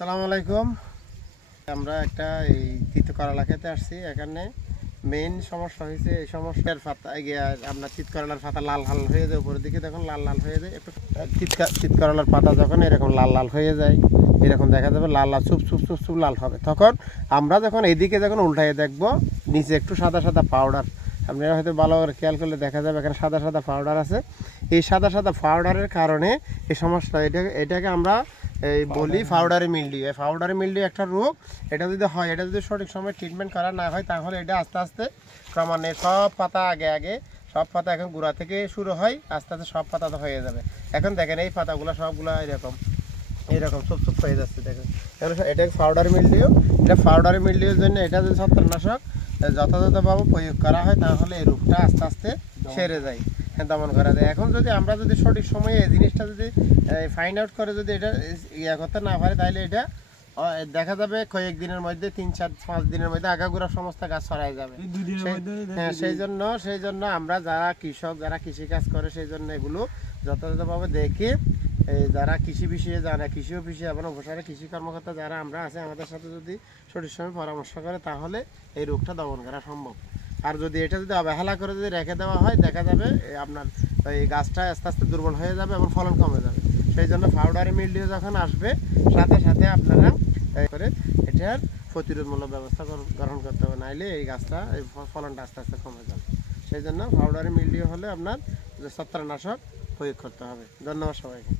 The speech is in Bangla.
আসসালামু আলাইকুম। আমরা একটা এই তিত করলা খেতে আসছি। এখানে মেইন সমস্যা হয়েছে এই সমস্যার পাতা গিয়ে আপনার তিত করলার পাতা লাল লাল হয়ে যায়, উপরের দিকে যখন লাল লাল হয়ে যায়, একটু তিত করলার পাতা যখন এরকম লাল লাল হয়ে যায়, এরকম দেখা যাবে লাল লাল চুপ চুপ চুপ চুপ লাল হবে। তখন আমরা যখন এইদিকে যখন উল্টাই দেখবো নিচে একটু সাদা সাদা পাউডার, আপনারা হয়তো ভালো করে খেয়াল করলে দেখা যাবে এখানে সাদা সাদা পাউডার আছে। এই সাদা সাদা পাউডারের কারণে এই সমস্যা, এটাকে আমরা এই বলি পাউডারি মিলডিউ। এই পাউডারি মিলডিউ একটা রোগ। এটা যদি হয়, এটা যদি সঠিক সময় ট্রিটমেন্ট করা না হয়, তাহলে এটা আস্তে আস্তে ক্রমান্বয়ে সব পাতা আগে সব পাতা এখন গোড়া থেকে শুরু হয়, আস্তে আস্তে সব পাতা হয়ে যাবে। এখন দেখেন এই পাতাগুলো সবগুলো এরকম চুপ চুপ হয়ে যাচ্ছে। দেখেন এটা পাউডারি মিলডিউ। এটা পাউডারি মিলডিউর জন্য এটা যদি ছত্রাকনাশক যথাযথভাবে প্রয়োগ করা হয়, তাহলে এই রোগটা আস্তে আস্তে সেরে যায়, দমন করা যায়। এখন যদি আমরা যদি সঠিক সময়ে এই জিনিসটা যদি ফাইন্ড আউট করে যদি এটা ইয়ে করতে না পারে, তাহলে এটা দেখা যাবে কয়েকদিনের মধ্যে 3-4-5 দিনের মধ্যে আগাগোড়া সমস্ত গাছ ছড়াই যাবে। হ্যাঁ, সেই জন্য আমরা যারা কৃষক, যারা কৃষিকাজ করে, সেই জন্য এগুলো যথাযথভাবে দেখে যারা কৃষি বিষয়ে জানে, কৃষি অফিসে এবং উপসারে কৃষি কর্মকর্তা যারা আমরা আছে, আমাদের সাথে যদি সঠিক সময় পরামর্শ করে, তাহলে এই রোগটা দমন করা সম্ভব। আর যদি এটা যদি অবহেলা করে যদি রেখে দেওয়া হয়, দেখা যাবে আপনার এই গাছটা আস্তে আস্তে দুর্বল হয়ে যাবে এবং ফলন কমে যাবে। সেই জন্য পাউডারি মিলডিউ যখন আসবে, সাথে সাথে আপনারা করে এটার প্রতিরোধমূলক ব্যবস্থা গ্রহণ করতে হবে, নাইলে এই গাছটা এই ফলনটা আস্তে আস্তে কমে যাবে। সেই জন্য পাউডারি মিলডিউ হলে আপনার ছত্রাকনাশক প্রয়োগ করতে হবে। ধন্যবাদ সবাইকে।